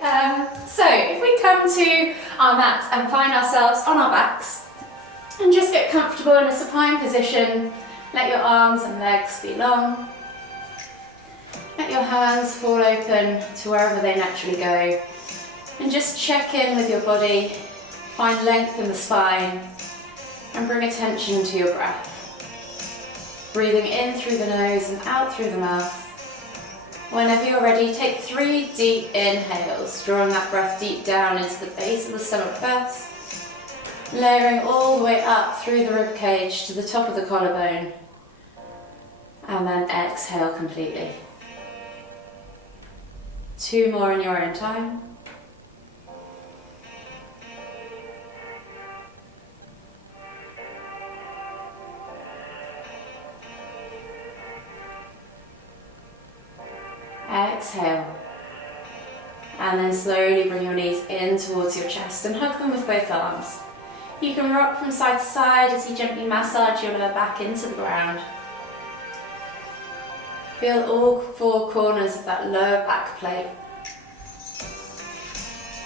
So if we come to our mats and find ourselves on our backs and just get comfortable in a supine position, let your arms and legs be long. Let your hands fall open to wherever they naturally go. And just check in with your body, find length in the spine, and bring attention to your breath. Breathing in through the nose and out through the mouth. Whenever you're ready, take 3 deep inhales, drawing that breath deep down into the base of the stomach first, layering all the way up through the rib cage to the top of the collarbone, and then exhale completely. 2 more in your own time. Exhale. And then slowly bring your knees in towards your chest and hug them with both arms. You can rock from side to side as you gently massage your lower back into the ground. Feel all 4 corners of that lower back plate.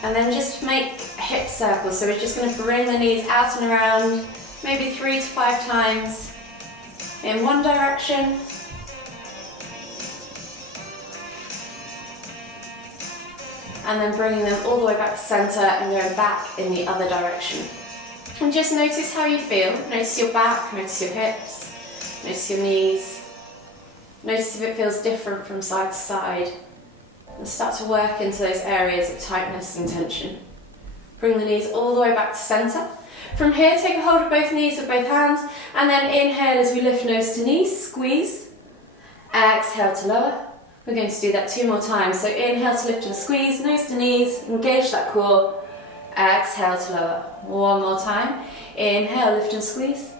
And then just make hip circles. So we're just going to bring the knees out and around, maybe 3 to 5 times in one direction. And then bringing them all the way back to center and going back in the other direction. And just notice how you feel. Notice your back, notice your hips, notice your knees. Notice if it feels different from side to side. And start to work into those areas of tightness and tension. Bring the knees all the way back to center. From here, take a hold of both knees with both hands, and then inhale as we lift nose to knees, squeeze. Exhale to lower. We're going to do that 2 more times. So inhale to lift and squeeze, nose to knees, engage that core. Exhale to lower. 1 more time. Inhale, lift and squeeze.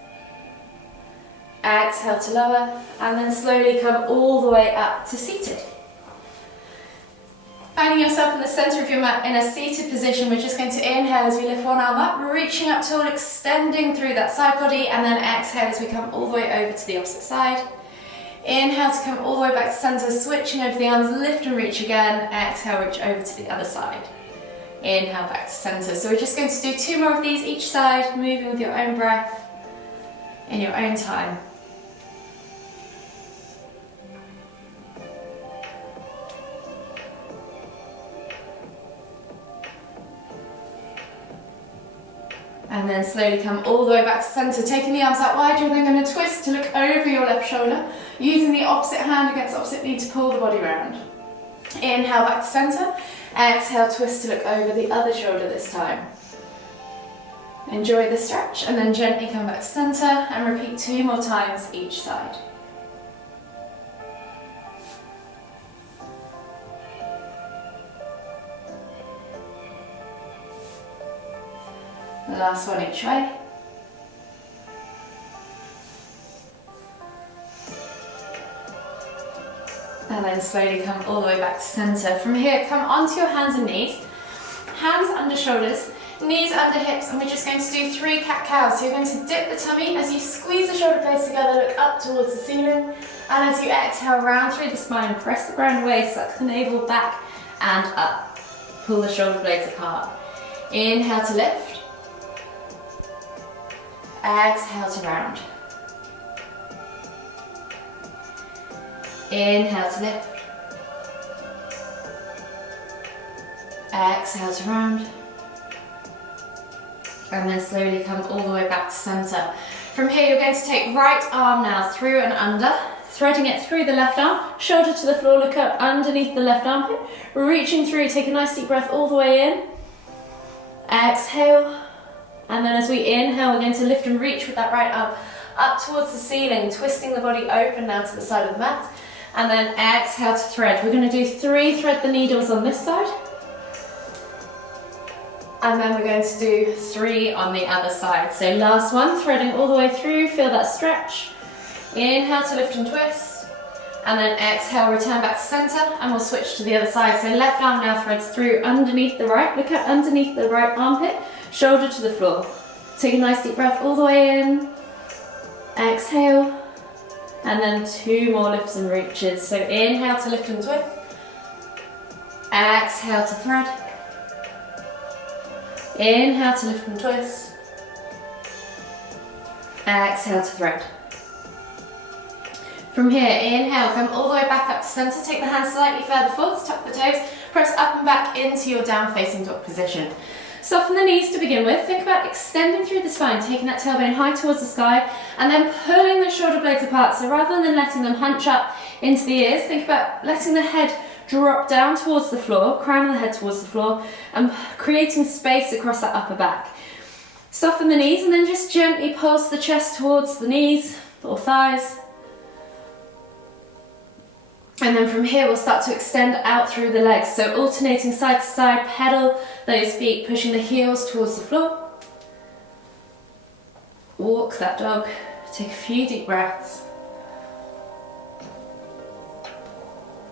Exhale to lower, and then slowly come all the way up to seated. Finding yourself in the center of your mat in a seated position, we're just going to inhale as we lift one arm up, reaching up tall, extending through that side body, and then exhale as we come all the way over to the opposite side. Inhale to come all the way back to center, switching over the arms, lift and reach again. Exhale, reach over to the other side. Inhale back to center. So we're just going to do 2 more of these each side, moving with your own breath, in your own time. And then slowly come all the way back to center, taking the arms out wide. You're then going to twist to look over your left shoulder, using the opposite hand against the opposite knee to pull the body around. Inhale back to center. Exhale, twist to look over the other shoulder this time. Enjoy the stretch, and then gently come back to center and repeat 2 more times each side. Last one each way. And then slowly come all the way back to center. From here, come onto your hands and knees. Hands under shoulders, knees under hips, and we're just going to do 3 cat-cows. So you're going to dip the tummy as you squeeze the shoulder blades together, look up towards the ceiling. And as you exhale, round through the spine, press the ground away, suck the navel back and up. Pull the shoulder blades apart. Inhale to lift. Exhale to round. Inhale to lift. Exhale to round. And then slowly come all the way back to center. From here, you're going to take right arm now through and under, threading it through the left arm, shoulder to the floor, look up underneath the left armpit, reaching through, take a nice deep breath all the way in. Exhale. And then as we inhale, we're going to lift and reach with that right arm up towards the ceiling, twisting the body open now to the side of the mat. And then exhale to thread. We're going to do 3 thread the needles on this side. And then we're going to do 3 on the other side. So last one, threading all the way through, feel that stretch. Inhale to lift and twist. And then exhale, return back to center, and we'll switch to the other side. So left arm now threads through underneath the right. Look at underneath the right armpit, shoulder to the floor. Take a nice deep breath all the way in. Exhale. And then 2 more lifts and reaches. So inhale to lift and twist. Exhale to thread. Inhale to lift and twist. Exhale to thread. From here, inhale, come all the way back up to center. Take the hands slightly further forward, tuck the toes, press up and back into your down facing dog position. Soften the knees to begin with. Think about extending through the spine, taking that tailbone high towards the sky, and then pulling the shoulder blades apart. So rather than letting them hunch up into the ears, think about letting the head drop down towards the floor, crown of the head towards the floor, and creating space across that upper back. Soften the knees and then just gently pulse the chest towards the knees or thighs. And then from here we'll start to extend out through the legs. So alternating side to side, pedal those feet, pushing the heels towards the floor. Walk that dog. Take a few deep breaths.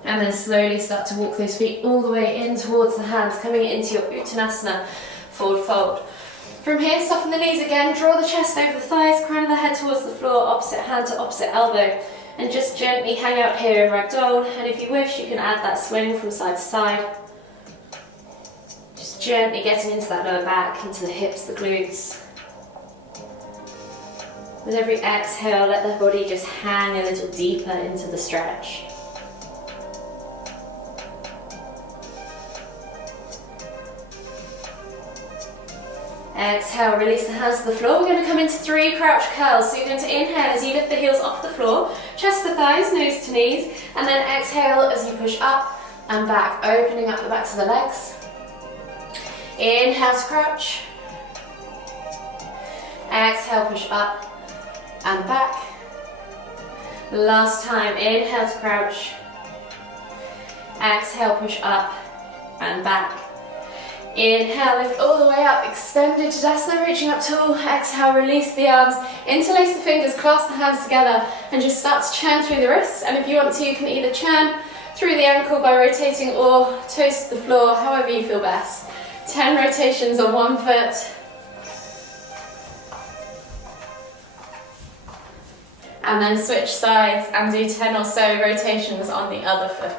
And then slowly start to walk those feet all the way in towards the hands, coming into your Uttanasana, forward fold. From here, soften the knees again, draw the chest over the thighs, crown of the head towards the floor, opposite hand to opposite elbow. And just gently hang out here in ragdoll, and if you wish you can add that swing from side to side. Just gently getting into that lower back, into the hips, the glutes. With every exhale, let the body just hang a little deeper into the stretch. Exhale, release the hands to the floor. We're going to come into 3 crouch curls. So you're going to inhale as you lift the heels off the floor, chest to thighs, nose to knees, and then exhale as you push up and back, opening up the backs of the legs. Inhale to crouch. Exhale, push up and back. Last time, inhale to crouch. Exhale, push up and back. Inhale, lift all the way up, extended Tadasana, reaching up tall. Exhale, release the arms, interlace the fingers, clasp the hands together, and just start to churn through the wrists. And if you want to, you can either churn through the ankle by rotating or toes to the floor, however you feel best. 10 rotations on one foot. And then switch sides and do 10 or so rotations on the other foot.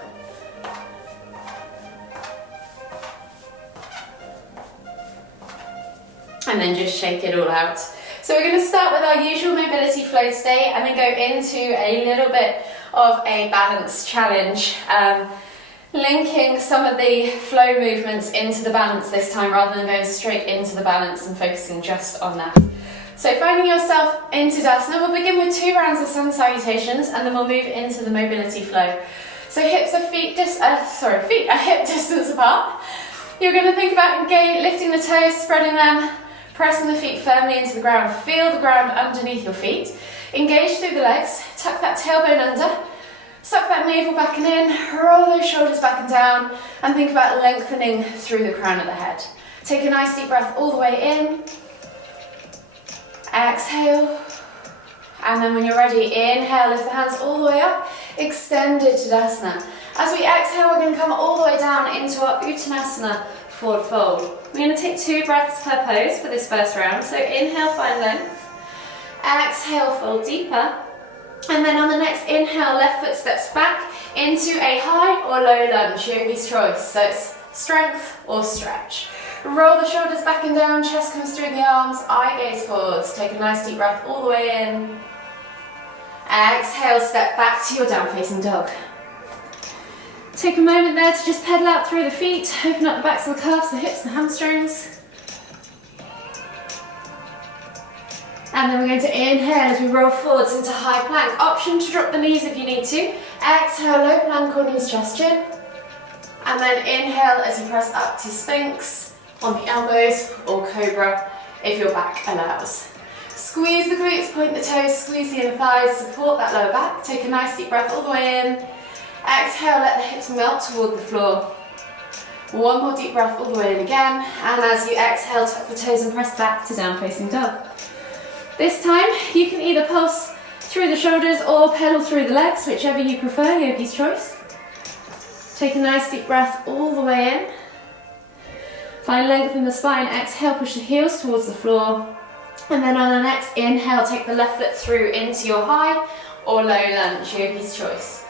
And then just shake it all out. So we're going to start with our usual mobility flow today and then go into a little bit of a balance challenge, linking some of the flow movements into the balance this time rather than going straight into the balance and focusing just on that. So finding yourself in Tadasana, we'll begin with 2 rounds of sun salutations and then we'll move into the mobility flow. So hips are feet are hip distance apart. You're going to think about lifting the toes, spreading them, pressing the feet firmly into the ground. Feel the ground underneath your feet. Engage through the legs. Tuck that tailbone under. Suck that navel back and in. Roll those shoulders back and down. And think about lengthening through the crown of the head. Take a nice deep breath all the way in. Exhale. And then when you're ready, inhale, lift the hands all the way up. Extended Tadasana. As we exhale, we're going to come all the way down into our Uttanasana, forward fold. We're going to take 2 breaths per pose for this first round. So inhale, find length. Exhale, fold deeper. And then on the next inhale, left foot steps back into a high or low lunge, yogi's choice. So it's strength or stretch. Roll the shoulders back and down, chest comes through the arms, eye gaze forwards. Take a nice deep breath all the way in. Exhale, step back to your down facing dog. Take a moment there to just pedal out through the feet, open up the backs of the calves, the hips and hamstrings. And then we're going to inhale as we roll forwards into high plank. Option to drop the knees if you need to. Exhale, low plank or knees, chest, chin. And then inhale as you press up to Sphinx on the elbows or Cobra if your back allows. Squeeze the glutes, point the toes, squeeze the inner thighs, support that lower back. Take a nice deep breath all the way in. Exhale, let the hips melt toward the floor. One more deep breath all the way in again. And as you exhale, tuck the toes and press back to down facing dog. This time, you can either pulse through the shoulders or pedal through the legs, whichever you prefer, yogi's choice. Take a nice deep breath all the way in. Find length in the spine. Exhale, push the heels towards the floor. And then on the next inhale, take the left foot through into your high or low lunge, yogi's choice.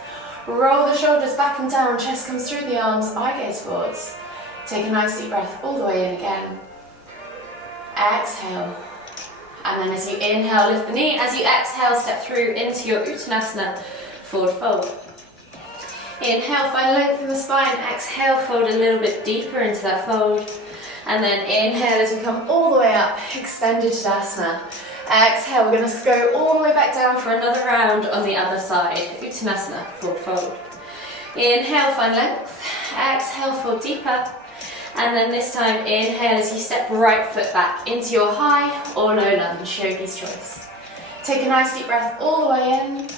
Roll the shoulders back and down, chest comes through the arms, eye gaze forwards. Take a nice deep breath all the way in again. Exhale. And then as you inhale, lift the knee. As you exhale, step through into your Uttanasana, forward fold. Inhale, find length in the spine. Exhale, fold a little bit deeper into that fold. And then inhale as we come all the way up, extended Tadasana. Exhale, we're going to go all the way back down for another round on the other side. Uttanasana, forward fold. Inhale, find length. Exhale, fold deeper. And then this time, inhale as you step right foot back into your high or low lunge, yogi's choice. Take a nice deep breath all the way in.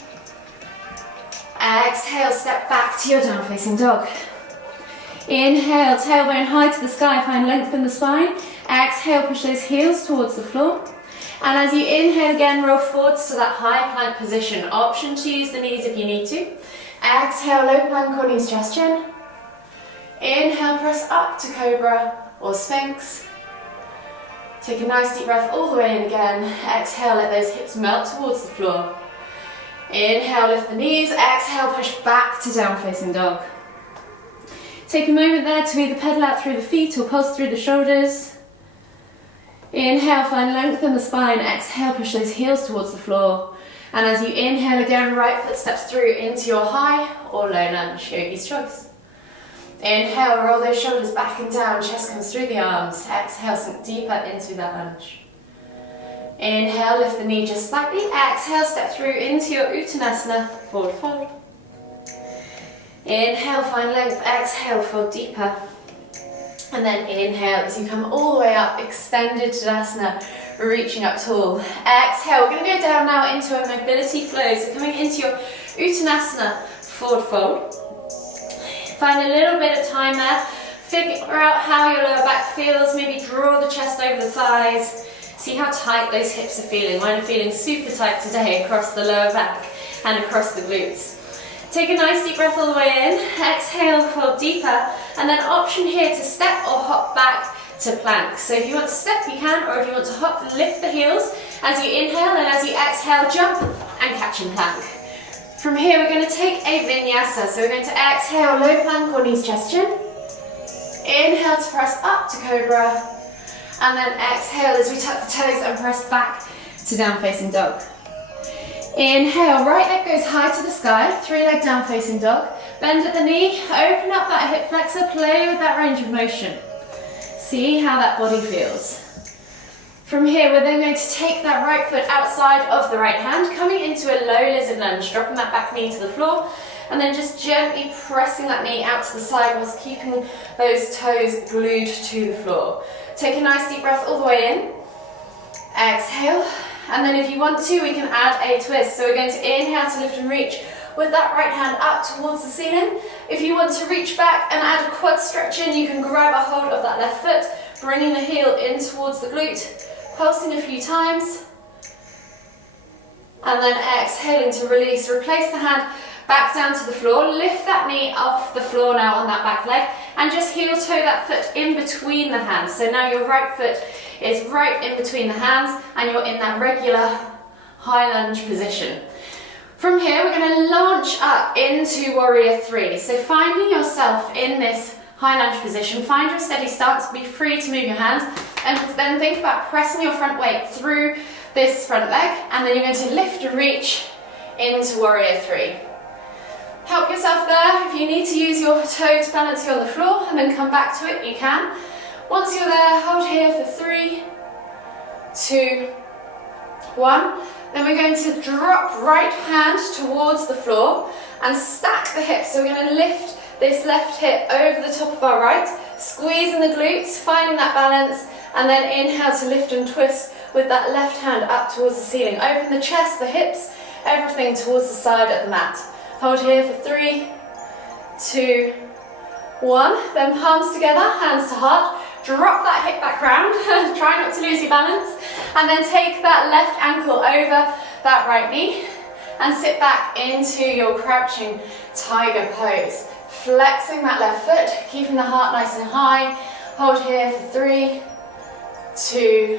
Exhale, step back to your down facing dog. Inhale, tailbone high to the sky, find length in the spine. Exhale, push those heels towards the floor. And as you inhale again, roll forwards to that high plank position. Option to use the knees if you need to. Exhale, low plank or knees, chest, chin. Inhale, press up to Cobra or Sphinx. Take a nice deep breath all the way in again. Exhale, let those hips melt towards the floor. Inhale, lift the knees. Exhale, push back to down facing dog. Take a moment there to either pedal out through the feet or pulse through the shoulders. Inhale, find length in the spine. Exhale, push those heels towards the floor. And as you inhale again, right foot steps through into your high or low lunge, yogi's choice. Inhale, roll those shoulders back and down, chest comes through the arms. Exhale, sink deeper into that lunge. Inhale, lift the knee just slightly. Exhale, step through into your Uttanasana, forward fold. Inhale, find length. Exhale, fold deeper. And then inhale as you come all the way up, extended Tadasana, reaching up tall. Exhale, we're going to go down now into a mobility flow. So coming into your Uttanasana, forward fold. Find a little bit of time there. Figure out how your lower back feels. Maybe draw the chest over the thighs. See how tight those hips are feeling. Mine are feeling super tight today across the lower back and across the glutes. Take a nice deep breath all the way in. Exhale, fold deeper. And then option here to step or hop back to plank. So if you want to step, you can, or if you want to hop, lift the heels as you inhale, and as you exhale, jump and catch in plank. From here, we're going to take a vinyasa. So we're going to exhale, low plank or knees, chest, chin. Inhale to press up to Cobra. And then exhale as we tuck the toes and press back to down facing dog. Inhale, right leg goes high to the sky, 3-leg down facing dog. Bend at the knee, open up that hip flexor, play with that range of motion. See how that body feels. From here, we're then going to take that right foot outside of the right hand, coming into a low lizard lunge, dropping that back knee to the floor, and then just gently pressing that knee out to the side whilst keeping those toes glued to the floor. Take a nice deep breath all the way in. Exhale. And then if you want to, we can add a twist. So we're going to inhale to lift and reach with that right hand up towards the ceiling. If you want to reach back and add a quad stretch in, you can grab a hold of that left foot, bringing the heel in towards the glute, pulsing a few times. And then exhaling to release. Replace the hand back down to the floor. Lift that knee off the floor now on that back leg, and just heel toe that foot in between the hands. So now your right foot is right in between the hands and you're in that regular high lunge position. From here, we're going to launch up into warrior 3. So finding yourself in this high lunge position, find your steady stance, be free to move your hands, and then think about pressing your front weight through this front leg, and then you're going to lift and reach into warrior 3. Help yourself there. If you need to use your toe to balance you on the floor and then come back to it, you can. Once you're there, hold here for 3, 2, 1. Then we're going to drop right hand towards the floor and stack the hips. So we're going to lift this left hip over the top of our right, squeezing the glutes, finding that balance, and then inhale to lift and twist with that left hand up towards the ceiling. Open the chest, the hips, everything towards the side of the mat. Hold here for 3, 2, 1. Then palms together, hands to heart. Drop that hip back round, try not to lose your balance, and then take that left ankle over that right knee and sit back into your crouching tiger pose. Flexing that left foot, keeping the heart nice and high. Hold here for 3, 2,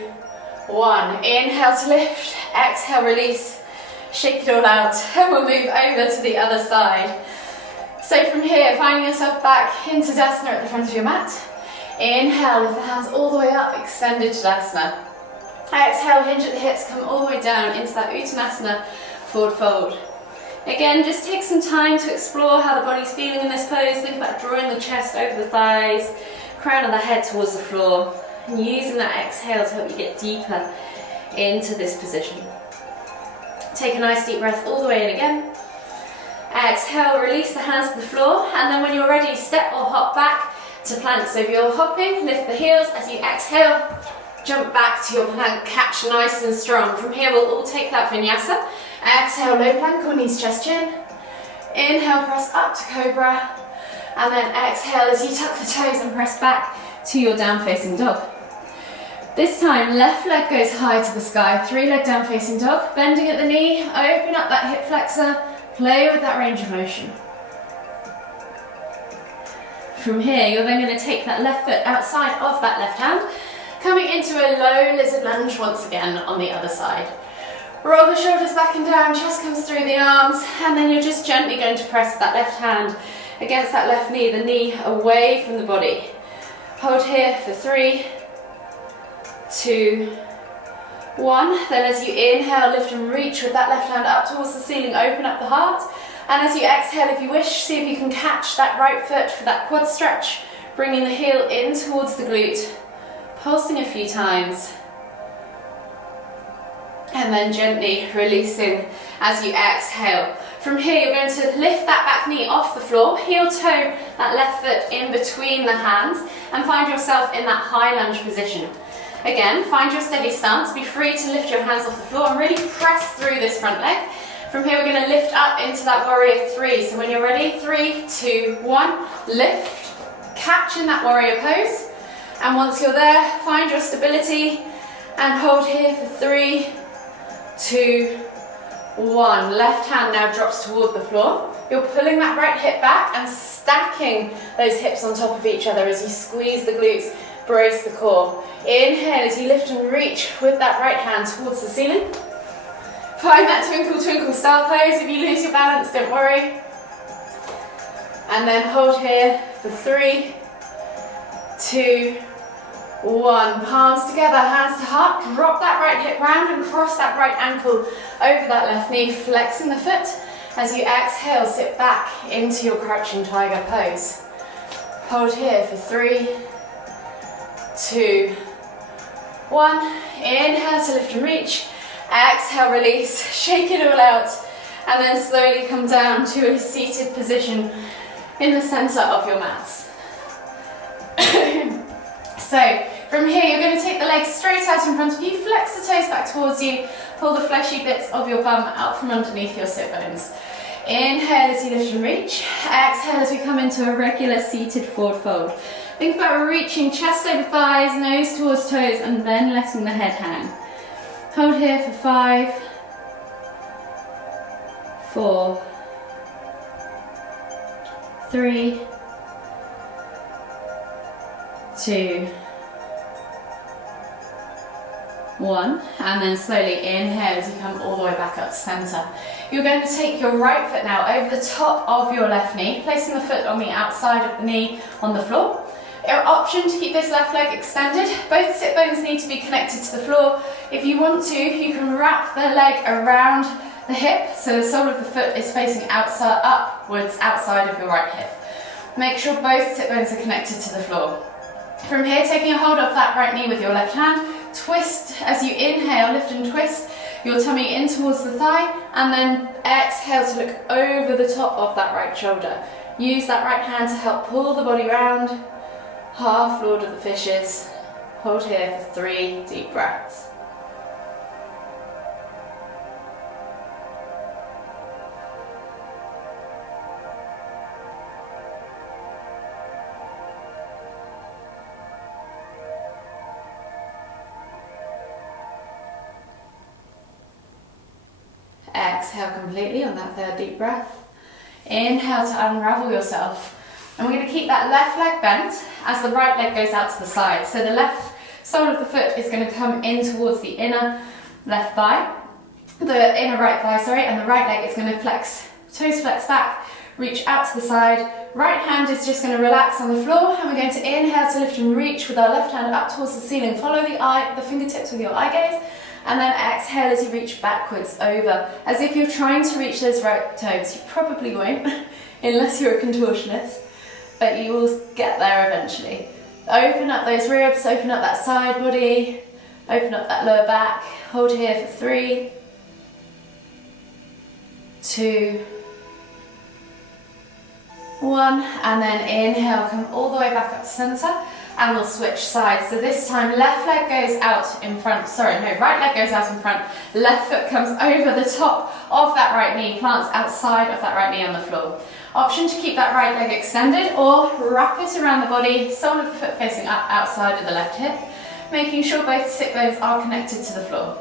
1. Inhale to lift, exhale, release, shake it all out, and we'll move over to the other side. So from here, finding yourself back into Tadasana at the front of your mat. Inhale, lift the hands all the way up, extended Tadasana. Exhale, hinge at the hips, come all the way down into that Uttanasana, forward fold. Again, just take some time to explore how the body's feeling in this pose. Think about drawing the chest over the thighs, crown of the head towards the floor, and using that exhale to help you get deeper into this position. Take a nice deep breath all the way in again. Exhale, release the hands to the floor, and then when you're ready, step or hop back to plank. So if you're hopping, lift the heels. As you exhale, jump back to your plank, catch nice and strong. From here, we'll all take that vinyasa. Exhale, low plank or knees, chest, chin. Inhale, press up to cobra. And then exhale as you tuck the toes and press back to your down facing dog. This time, left leg goes high to the sky, 3-leg down facing dog, bending at the knee, open up that hip flexor, play with that range of motion. From here, you're then going to take that left foot outside of that left hand, coming into a low lizard lunge once again on the other side. Roll the shoulders back and down, chest comes through the arms, and then you're just gently going to press that left hand against that left knee, the knee away from the body. Hold here for 3, 2, 1. Then as you inhale, lift and reach with that left hand up towards the ceiling, open up the heart. And as you exhale, if you wish, see if you can catch that right foot for that quad stretch, bringing the heel in towards the glute, pulsing a few times. And then gently releasing as you exhale. From here, you're going to lift that back knee off the floor, heel toe that left foot in between the hands, and find yourself in that high lunge position. Again, find your steady stance, be free to lift your hands off the floor and really press through this front leg. From here, we're going to lift up into that warrior 3. So when you're ready, 3, 2, 1, lift, catch in that warrior pose. And once you're there, find your stability and hold here for 3, 2, 1. Left hand now drops toward the floor. You're pulling that right hip back and stacking those hips on top of each other as you squeeze the glutes, brace the core. Inhale as you lift and reach with that right hand towards the ceiling. Find that twinkle twinkle star pose. If you lose your balance, don't worry. And then hold here for 3, 2, 1. Palms together, hands to heart. Drop that right hip round and cross that right ankle over that left knee, flexing the foot. As you exhale, sit back into your crouching tiger pose. Hold here for 3, 2, 1. Inhale to lift and reach. Exhale, release, shake it all out, and then slowly come down to a seated position in the center of your mats. So from here, you're going to take the legs straight out in front of you, flex the toes back towards you, pull the fleshy bits of your bum out from underneath your sit bones. Inhale as you lift and reach. Exhale as we come into a regular seated forward fold. Think about reaching chest over thighs, nose towards toes, and then letting the head hang. Hold here for 5, 4, 3, 2, 1, and then slowly inhale as you come all the way back up to center. You're going to take your right foot now over the top of your left knee, placing the foot on the outside of the knee on the floor. Your option to keep this left leg extended. Both sit bones need to be connected to the floor. If you want to, you can wrap the leg around the hip so the sole of the foot is facing upwards outside of your right hip. Make sure both sit bones are connected to the floor. From here, taking a hold of that right knee with your left hand, twist as you inhale, lift and twist your tummy in towards the thigh, and then exhale to look over the top of that right shoulder. Use that right hand to help pull the body round. Half Lord of the Fishes. Hold here for 3 deep breaths. Exhale completely on that 3rd deep breath. Inhale to unravel yourself. And we're going to keep that left leg bent as the right leg goes out to the side. So the left sole of the foot is going to come in towards the inner left thigh, the inner right thigh, sorry, and the right leg is going to flex, toes flex back, reach out to the side. Right hand is just going to relax on the floor, and we're going to inhale to lift and reach with our left hand up towards the ceiling. Follow the fingertips with your eye gaze, and then exhale as you reach backwards over, as if you're trying to reach those right toes. You probably won't, unless you're a contortionist, but you will get there eventually. Open up those ribs, open up that side body, open up that lower back. Hold here for 3, 2, 1, and then inhale, come all the way back up to center, and we'll switch sides. So this time left leg goes out in front, right leg goes out in front, left foot comes over the top of that right knee, plants outside of that right knee on the floor. Option to keep that right leg extended or wrap it around the body, sole of the foot facing up outside of the left hip, making sure both sit bones are connected to the floor.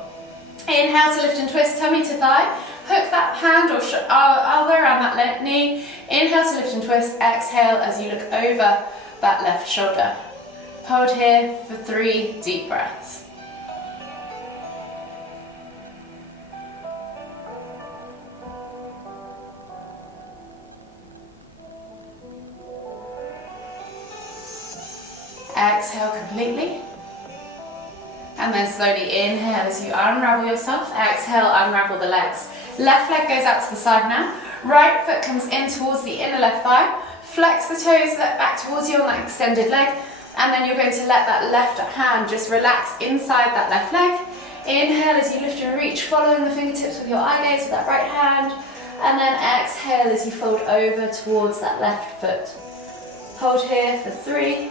Inhale to lift and twist, tummy to thigh. Hook that hand or elbow around that left knee. Inhale to lift and twist. Exhale as you look over that left shoulder. Hold here for 3 deep breaths. Exhale completely. And then slowly inhale as you unravel yourself. Exhale, unravel the legs. Left leg goes out to the side now. Right foot comes in towards the inner left thigh. Flex the toes back towards you on that extended leg. And then you're going to let that left hand just relax inside that left leg. Inhale as you lift and reach, following the fingertips with your eye gaze with that right hand. And then exhale as you fold over towards that left foot. Hold here for 3,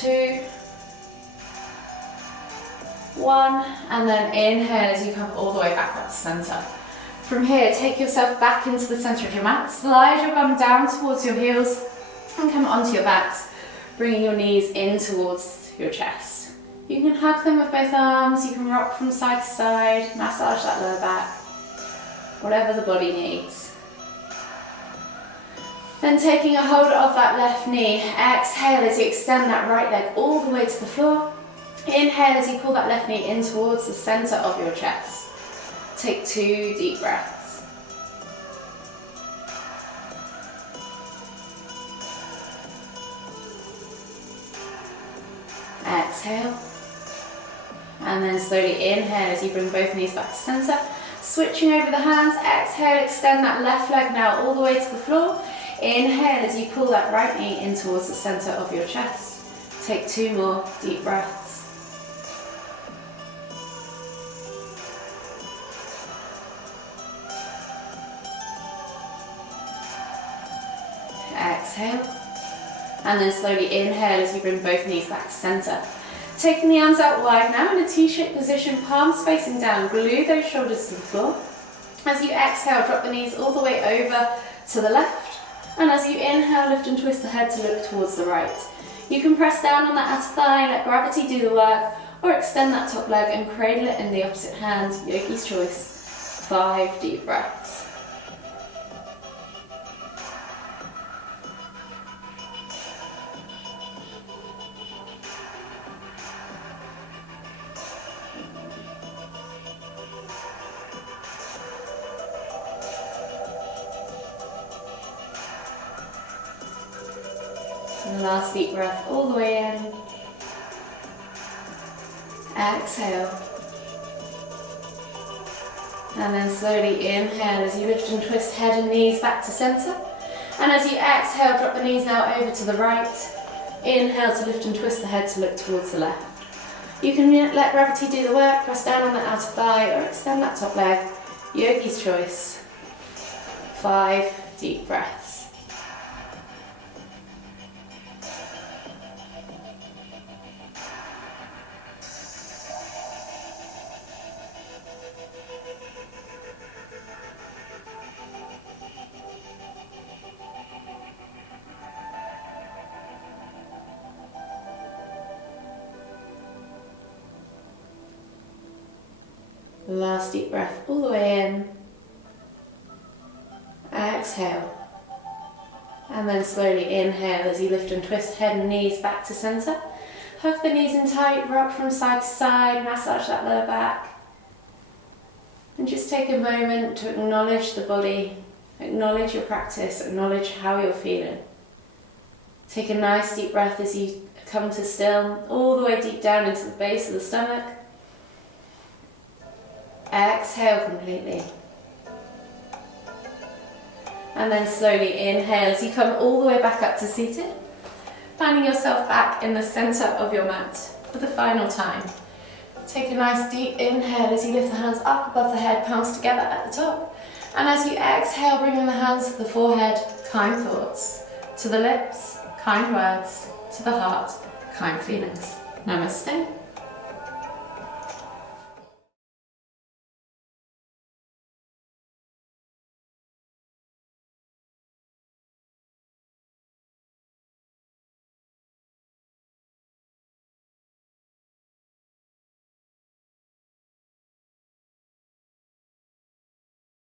2, 1, and then inhale as you come all the way back up to center. From here, take yourself back into the center of your mat, slide your bum down towards your heels, and come onto your backs, bringing your knees in towards your chest. You can hug them with both arms, you can rock from side to side, massage that lower back, whatever the body needs. Then taking a hold of that left knee, exhale as you extend that right leg all the way to the floor. Inhale as you pull that left knee in towards the center of your chest. Take 2 deep breaths. Exhale. And then slowly inhale as you bring both knees back to center. Switching over the hands, exhale, extend that left leg now all the way to the floor. Inhale as you pull that right knee in towards the center of your chest. Take 2 more deep breaths. Exhale, and then slowly inhale as you bring both knees back to center. Taking the arms out wide now in a T-shaped position, palms facing down, glue those shoulders to the floor. As you exhale, drop the knees all the way over to the left, and as you inhale, lift and twist the head to look towards the right. You can press down on that outer thigh, let gravity do the work, or extend that top leg and cradle it in the opposite hand, yogi's choice. 5 deep breaths. And last deep breath all the way in. Exhale. And then slowly inhale as you lift and twist head and knees back to center. And as you exhale, drop the knees now over to the right. Inhale to lift and twist the head to look towards the left. You can let gravity do the work, press down on that outer thigh or extend that top leg. Yogi's choice. 5 deep breaths. Last deep breath all the way in. Exhale. And then slowly inhale as you lift and twist head and knees back to center. Hug the knees in tight, rock from side to side, massage that lower back. And just take a moment to acknowledge the body Acknowledge your practice, acknowledge how you're feeling. Take a nice deep breath as you come to still, all the way deep down into the base of the stomach. Exhale completely. And then slowly inhale as you come all the way back up to seated, finding yourself back in the center of your mat for the final time. Take a nice deep inhale as you lift the hands up above the head, palms together at the top. And as you exhale, bringing the hands to the forehead, kind thoughts. To the lips, kind words. To the heart, kind feelings. Namaste.